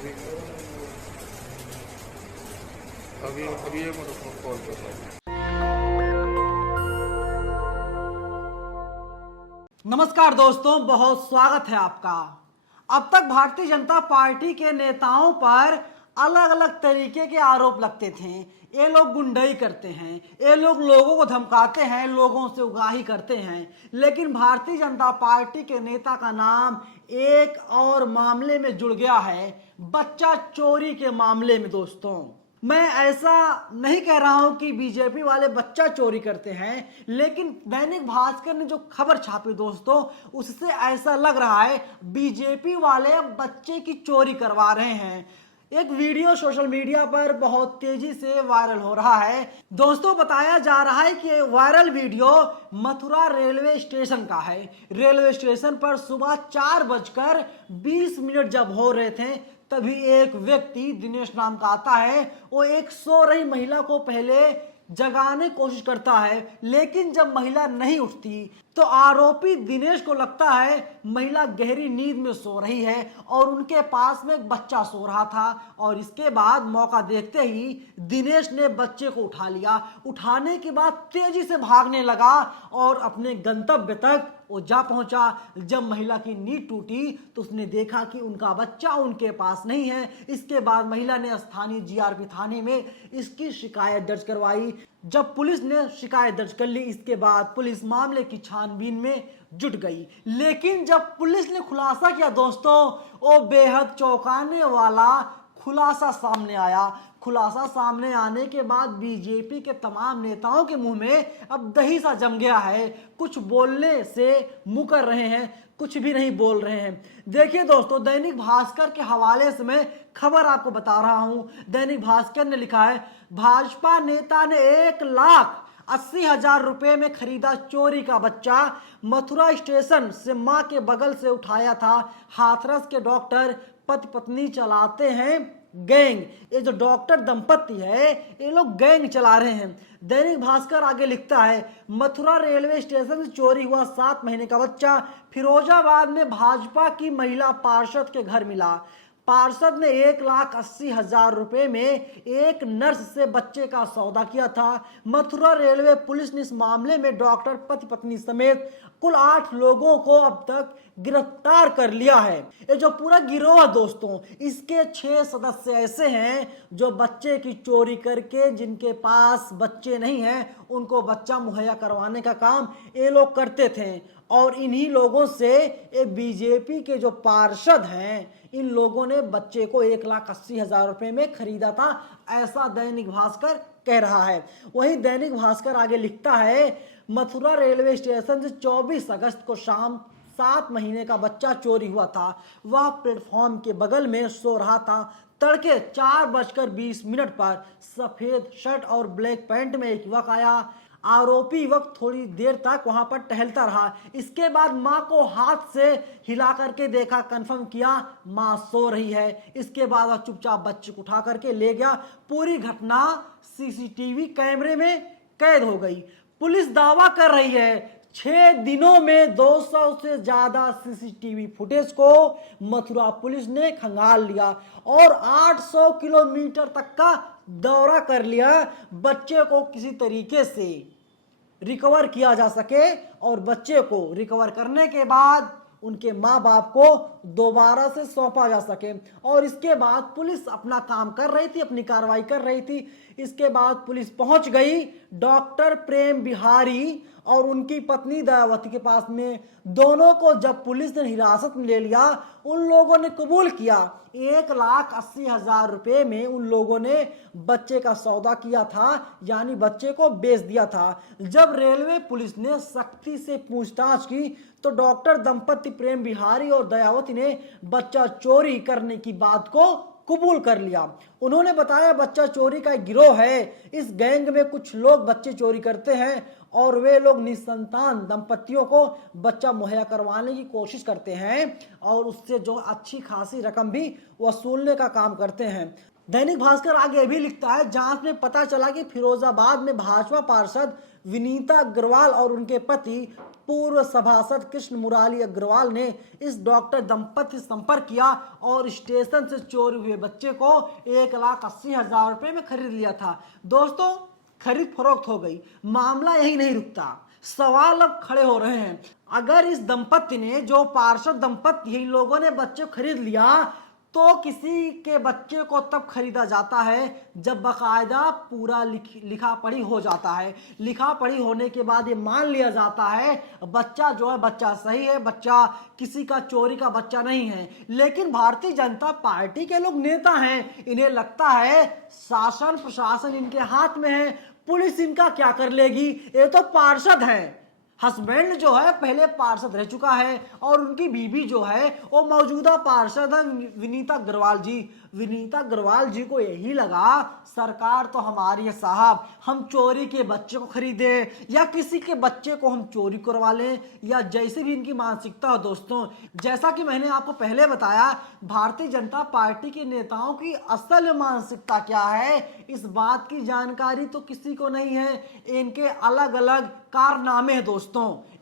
अभी अभी अभी ये मेरे को कॉल कर रहा है। नमस्कार दोस्तों, बहुत स्वागत है आपका। अब तक भारतीय जनता पार्टी के नेताओं पर अलग अलग तरीके के आरोप लगते थे। ये लोग गुंडई करते हैं, ये लोग लोगों को धमकाते हैं, लोगों से उगाही करते हैं। लेकिन भारतीय जनता पार्टी के नेता का नाम एक और मामले में जुड़ गया है, बच्चा चोरी के मामले में। दोस्तों, मैं ऐसा नहीं कह रहा हूं कि बीजेपी वाले बच्चा चोरी करते हैं, लेकिन दैनिक भास्कर ने जो खबर छापी दोस्तों, उससे ऐसा लग रहा है बीजेपी वाले बच्चे की चोरी करवा रहे हैं। एक वीडियो सोशल मीडिया पर बहुत तेजी से वायरल हो रहा है। दोस्तों, बताया जा रहा है कि viral video Mathura railway station का है। रेलवे स्टेशन पर सुबह 4:20 जब हो रहे थे, तभी एक व्यक्ति दिनेश नाम का आता है। वो एक सो रही महिला को पहले जगाने की कोशिश करता है, लेकिन जब महिला नहीं उठती तो आरोपी दिनेश को लगता है महिला गहरी नींद में सो रही है और उनके पास में एक बच्चा सो रहा था। और इसके बाद मौका देखते ही दिनेश ने बच्चे को उठा लिया। उठाने के बाद तेजी से भागने लगा और अपने गंतव्य तक वो जा पहुंचा। जब महिला की नींद टूटी तो उसने देखा कि उनका बच्चा उनके पास नहीं है। इसके बाद महिला ने स्थानीय जीआरपी थाने में इसकी शिकायत दर्ज करवाई। जब पुलिस ने शिकायत दर्ज कर ली, इसके बाद पुलिस मामले की छानबीन में जुट गई। लेकिन जब पुलिस ने खुलासा किया दोस्तों, वो बेहद चौंकाने वाला खुलासा सामने आया। खुलासा सामने आने के बाद बीजेपी के तमाम नेताओं के मुंह में अब दही सा जम गया है। कुछ बोलने से मुकर रहे हैं, कुछ भी नहीं बोल रहे हैं। देखिए दोस्तों, दैनिक भास्कर के हवाले से मैं खबर आपको बता रहा हूं। दैनिक भास्कर ने लिखा है, भाजपा नेता ने 1,80,000 रुपए में खरीदा चोरी का बच्चा। मथुरा स्टेशन से मां के बगल से उठाया था। हाथरस के डॉक्टर पति पत्नी चलाते हैं गैंग। ये जो डॉक्टर दंपति है, ये लोग गैंग चला रहे हैं। दैनिक भास्कर आगे लिखता है, मथुरा रेलवे स्टेशन से चोरी हुआ 7 महीने का बच्चा फिरोजाबाद में भाजपा की महिला पार्षद के घर मिला। पार्षद ने 1,80,000 रुपए में एक नर्स से बच्चे का सौदा किया था। मथुरा रेलवे पुलिस ने इस मामले में डॉक्टर पति पत्नी समेत कुल 8 लोगों को अब तक गिरफ्तार कर लिया है। ये जो पूरा गिरोह दोस्तों, इसके 6 सदस्य ऐसे हैं जो बच्चे की चोरी करके, जिनके पास बच्चे नहीं हैं, उनको बच्चा मुहैया करवाने का काम ये लोग करते थे। और इन्हीं लोगों से ये बीजेपी के जो पार्षद हैं, इन लोगों ने बच्चे को 1,80,000 रुपए में खरीदा था, ऐसा दैनिक भास्कर कह रहा है। वहीं दैनिक भास्कर आगे लिखता है, मथुरा रेलवे स्टेशन से 24 अगस्त को शाम 7 महीने का बच्चा चोरी हुआ था। वह प्लेटफॉर्म के बगल में सो रहा था। तड़के 4:20 पर सफेद शर्ट और ब्लैक पैंट में एक युवक आया। आरोपी युवक थोड़ी देर तक वहां पर टहलता रहा। इसके बाद मां को हाथ से हिला करके देखा, कंफर्म किया मां सो रही है। इसके बाद वह चुपचाप बच्चे को उठा करके ले गया। पूरी घटना सीसीटीवी कैमरे में कैद हो गई। पुलिस दावा कर रही है 6 दिनों में 200 से ज्यादा सीसीटीवी फुटेज को मथुरा पुलिस ने खंगाल लिया और 800 किलोमीटर तक का दौरा कर लिया। बच्चे को किसी तरीके से रिकवर किया जा सके और बच्चे को रिकवर करने के बाद उनके माँ बाप को दोबारा से सौंपा जा सके। और इसके बाद पुलिस अपना काम कर रही थी, अपनी कार्रवाई कर रही थी। इसके बाद पुलिस पहुंच गई डॉक्टर प्रेम बिहारी और उनकी पत्नी दयावती के पास में। दोनों को जब पुलिस ने हिरासत में ले लिया, उन लोगों ने कबूल किया 1,80,000 रुपए में उन लोगों ने बच्चे का सौदा किया था, यानी बच्चे को बेच दिया था। जब रेलवे पुलिस ने सख्ती से पूछताछ की तो डॉक्टर दंपति प्रेम बिहारी और दयावती ने बच्चा चोरी करने की बात को कबूल कर लिया। उन्होंने बताया बच्चा चोरी का एक गिरोह है। इस गैंग में कुछ लोग बच्चे चोरी करते हैं और वे लोग निसंतान दंपतियों को बच्चा मुहैया करवाने की कोशिश करते हैं और उससे जो अच्छी खासी रकम भी वसूलने का काम करते हैं। दैनिक भास्कर आगे भी लिखता है, जांच में पता चला कि फिरोजाबाद में भाजपा पार्षद विनीता अग्रवाल और उनके पति पूर्व सभासद कृष्ण मुरारी अग्रवाल ने इस डॉक्टर दंपति से संपर्क किया और स्टेशन से चोरी हुए बच्चे को 1,80,000 रुपए में खरीद लिया था। दोस्तों, खरीद फरोख्त हो गई, मामला यही नहीं रुकता, सवाल अब खड़े हो रहे हैं। अगर इस दंपति ने, जो पार्षद दंपति इन लोगों ने बच्चे को खरीद लिया, तो किसी के बच्चे को तब खरीदा जाता है जब बकायदा पूरा लिखा पढ़ी हो जाता है। लिखा पढ़ी होने के बाद ये मान लिया जाता है बच्चा जो है बच्चा सही है, बच्चा किसी का चोरी का बच्चा नहीं है। लेकिन भारतीय जनता पार्टी के लोग नेता हैं, इन्हें लगता है शासन प्रशासन इनके हाथ में है, पुलिस इनका क्या कर लेगी, ये तो पार्षद हैं। हस्बैंड जो है पहले पार्षद रह चुका है और उनकी बीवी जो है वो मौजूदा पार्षद है विनीता अग्रवाल जी। विनीता अग्रवाल जी को यही लगा सरकार तो हमारी है साहब, हम चोरी के बच्चे को खरीदे या किसी के बच्चे को हम चोरी करवा लें, या जैसे भी इनकी मानसिकता हो। दोस्तों, जैसा कि मैंने आपको पहले बताया, भारतीय जनता पार्टी के नेताओं की असल मानसिकता क्या है, इस बात की जानकारी तो किसी को नहीं है। इनके अलग अलग कारनामे हैं दोस्तों।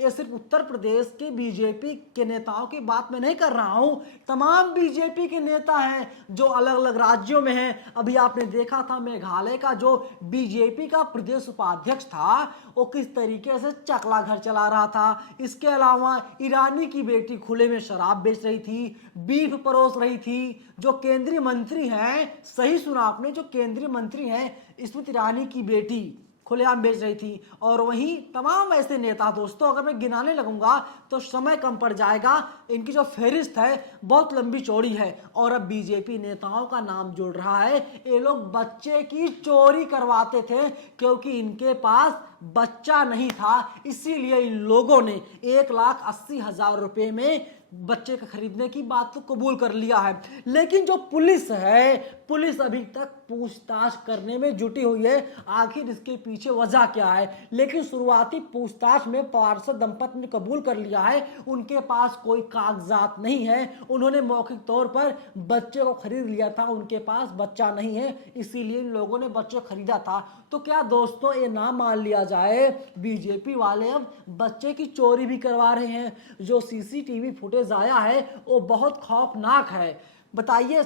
ये सिर्फ उत्तर प्रदेश के बीजेपी के नेताओं की बात मैं नहीं कर रहा हूं, तमाम बीजेपी के नेता हैं जो अलग अलग राज्यों में हैं। अभी आपने देखा था मेघालय का जो बीजेपी का प्रदेश उपाध्यक्ष था, वो किस तरीके से चकला घर चला रहा था। इसके अलावा ईरानी की बेटी खुले में शराब बेच रही थी, बीफ परोस रही थी। जो केंद्रीय मंत्री हैं, सही सुना आपने, जो केंद्रीय मंत्री हैं स्मृति ईरानी की बेटी खुलेआम बेच रही थी। और वहीं तमाम ऐसे नेता दोस्तों, अगर मैं गिनाने लगूंगा तो समय कम पड़ जाएगा। इनकी जो फहरिस्त है बहुत लंबी चौड़ी है। और अब बीजेपी नेताओं का नाम जुड़ रहा है। ये लोग बच्चे की चोरी करवाते थे क्योंकि इनके पास बच्चा नहीं था, इसीलिए इन लोगों ने 1,80,000 रुपए में बच्चे का खरीदने की बात तो कबूल कर लिया है। लेकिन जो पुलिस है, पुलिस अभी तक पूछताछ करने में जुटी हुई है, आखिर इसके पीछे वजह क्या है। लेकिन शुरुआती पूछताछ में पार्षद दंपति ने कबूल कर लिया है उनके पास कोई कागजात नहीं है, उन्होंने मौखिक तौर पर बच्चे को खरीद लिया था, उनके पास बच्चा नहीं है, इसीलिए इन लोगों ने बच्चे खरीदा था। तो क्या दोस्तों ये ना मान लिया जाए, बीजेपी वाले अब बच्चे की चोरी भी करवा रहे हैं। जो सीसीटीवी फुटेज आया है वो बहुत खौफनाक है। बताइए,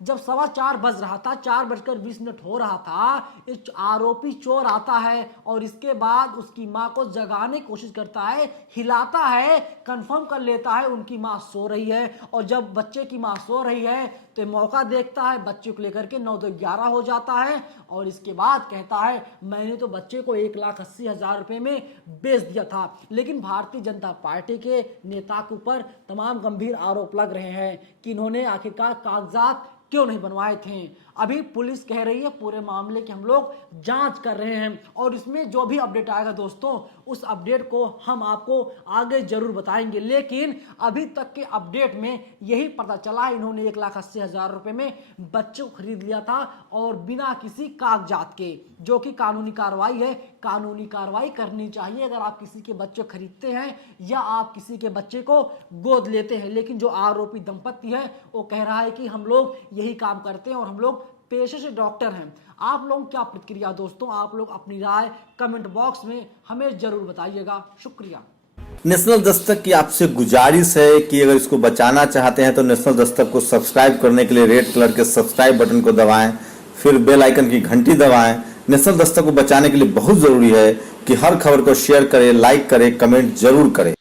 जब 4:15 बज रहा था, 4:20 हो रहा था, एक आरोपी चोर आता है और इसके बाद उसकी माँ को जगाने की कोशिश करता है, हिलाता है, कंफर्म कर लेता है उनकी माँ सो रही है। और जब बच्चे की माँ सो रही है तो मौका देखता है, बच्चे को लेकर के 9 से 11 हो जाता है और इसके बाद कहता है मैंने तो बच्चे को 1,80,000 रुपए में बेच दिया था। लेकिन भारतीय जनता पार्टी के नेता के ऊपर तमाम गंभीर आरोप लग रहे हैं कि इन्होंने आखिरकार कागजात क्यों नहीं बनवाए थे। अभी पुलिस कह रही है पूरे मामले की हम लोग जांच कर रहे हैं और इसमें जो भी अपडेट आएगा दोस्तों, उस अपडेट को हम आपको आगे जरूर बताएंगे। लेकिन अभी तक के अपडेट में यही पता चला, इन्होंने 1,80,000 रुपए में बच्चे को खरीद लिया था और बिना किसी कागजात के, जो कि कानूनी कार्रवाई है। कानूनी कार्रवाई करनी चाहिए अगर आप किसी के बच्चे खरीदते हैं या आप किसी के बच्चे को गोद लेते हैं। लेकिन जो आरोपी दंपति है वो कह रहा है कि हम लोग यही काम करते हैं और हम लोग पेशे से डॉक्टर हैं। आप लोग क्या प्रतिक्रिया दोस्तों, आप लोग अपनी राय कमेंट बॉक्स में हमें जरूर बताइएगा। शुक्रिया। नेशनल दस्तक की आपसे गुजारिश है कि अगर इसको बचाना चाहते हैं तो नेशनल दस्तक को सब्सक्राइब करने के लिए रेड कलर के सब्सक्राइब बटन को दबाएं, फिर बेल आइकन की घंटी दबाएं। नेशनल दस्तक को बचाने के लिए बहुत जरूरी है कि हर खबर को शेयर करें, लाइक करें, कमेंट जरूर करें।